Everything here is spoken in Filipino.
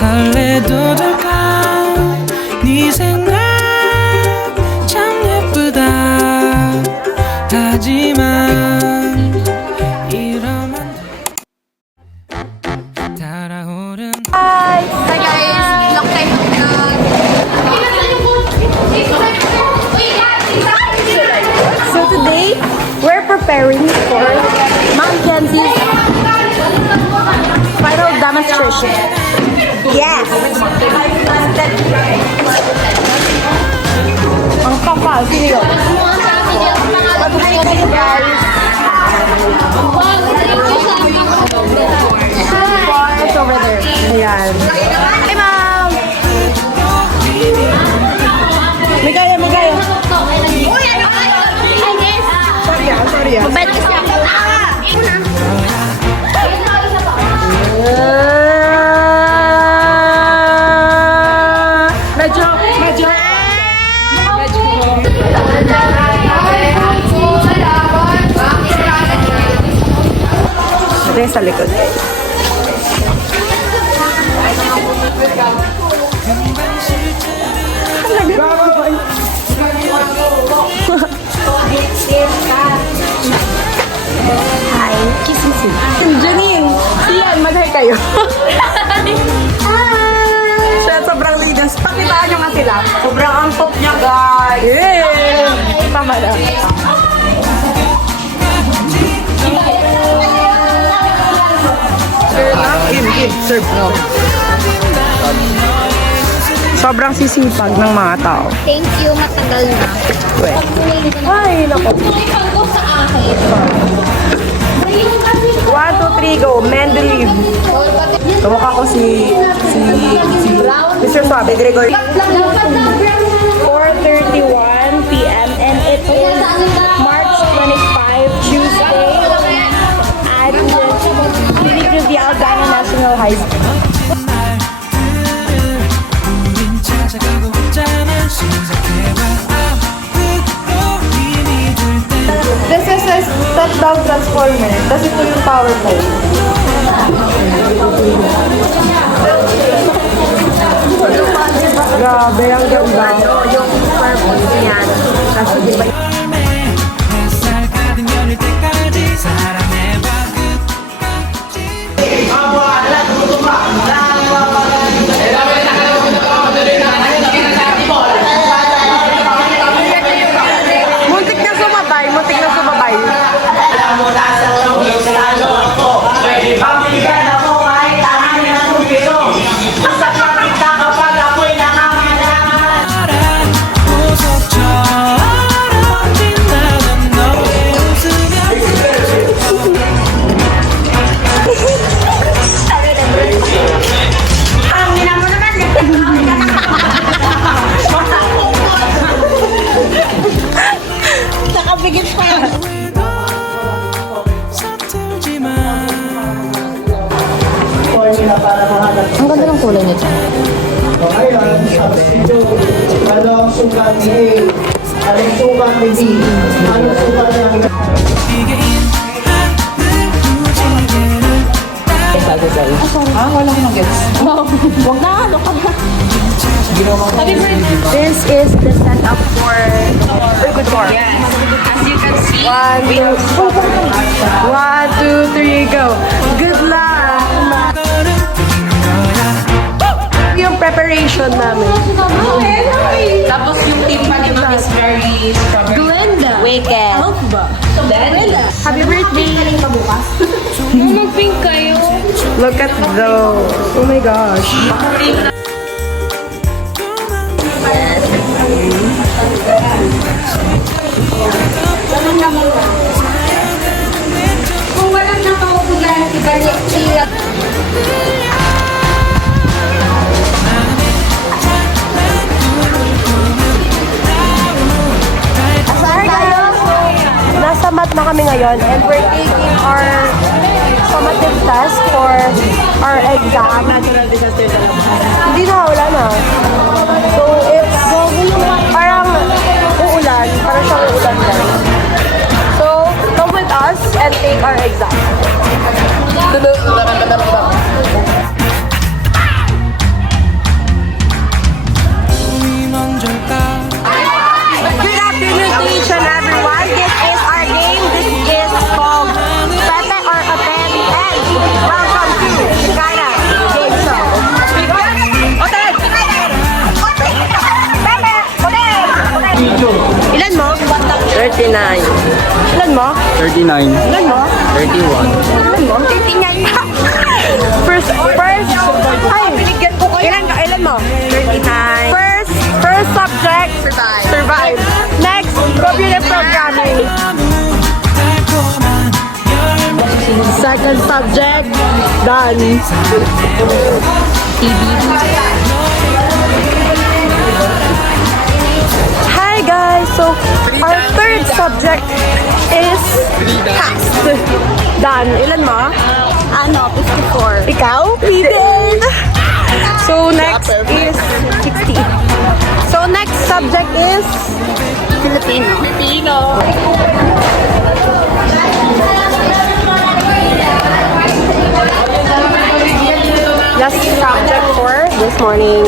설레도 될까 네 생각 참 예쁘다 하지만 이러면 달아오른 Hi guys! Lock tayo So today, we're preparing for Mount Kenzi's final demonstration. Yes! Ang kapal, sino yun? Mag-hi kayo guys! It's over there. Ayan. Hi ma'am! May kaya, may kaya. Sorry ah. Mabait kasi ako. Medyo. Ito yung sa likod. Hi, kiss me. Janine, Ian, mag-hi kayo. Siya, sobrang ligas. Pakitaan nyo nga sila. Sobrang angkop niya, guys. Yeah! Tama na. Serve no. Sobrang sisipag ng mga tao. Thank you, matagal na. Wait. Ay, naku. Ipangko sa akin. 1, 2, 3, go. Mendeleev. Tumukha ko si Mr. Suave, Gregory. 4:31 p.m. and it is March 25, Tuesday at Philippine Vialgana National High School. 우린 찾아가고 있잖아 시작해봐 아프고 힘이 들때 This is a step-down transformer. Tapos ito yung power plant. Grabe, ang ganda. Yung purple yan. Tapos di ba 햇살 가득 열릴 때까지 사랑해봐 끝까지 muntik na sumabay, muntik na sumabay. 보석처럼 빛나는 너의 웃으며 Nakabigit pa yan. 서툴지만 Ang ganda ng kulay nito. Ngayon, substitute. Ano ang sukat ni A? Anong sukat ni B? Anong sukat ng 이게 하늘 무지개를 Huwag na, ano ka na? This is the setup for Urkud Bar. As you can see, 1, 2, 3, go. Good luck! Yung preparation namin. Tapos yung team pa ni Ma'am is very strawberry. Glenda. Wicked. Happy birthday! Mag-pink kayo. Look at those. Oh my gosh. Kung walang nakaupulan, iba Sorry guys. Nasa mat na kami ngayon and we're taking our summative test for our exam. Hindi na, wala na. So it's parang uulan. Parang siyang uulan guys. So come with us and take our exam. 39. Ilan mo? 39. Ilan mo? 31. Ilan mo? 39. First, ay, binigyan ko kayo. Ilan mo? 39. First subject, survive. Next, computer programming. Second subject, done. Hi guys, so our third subject is past. Done. Ilan mo? 54. Ikaw? We did. So next is 60. So next subject is Filipino. Last subject for this morning.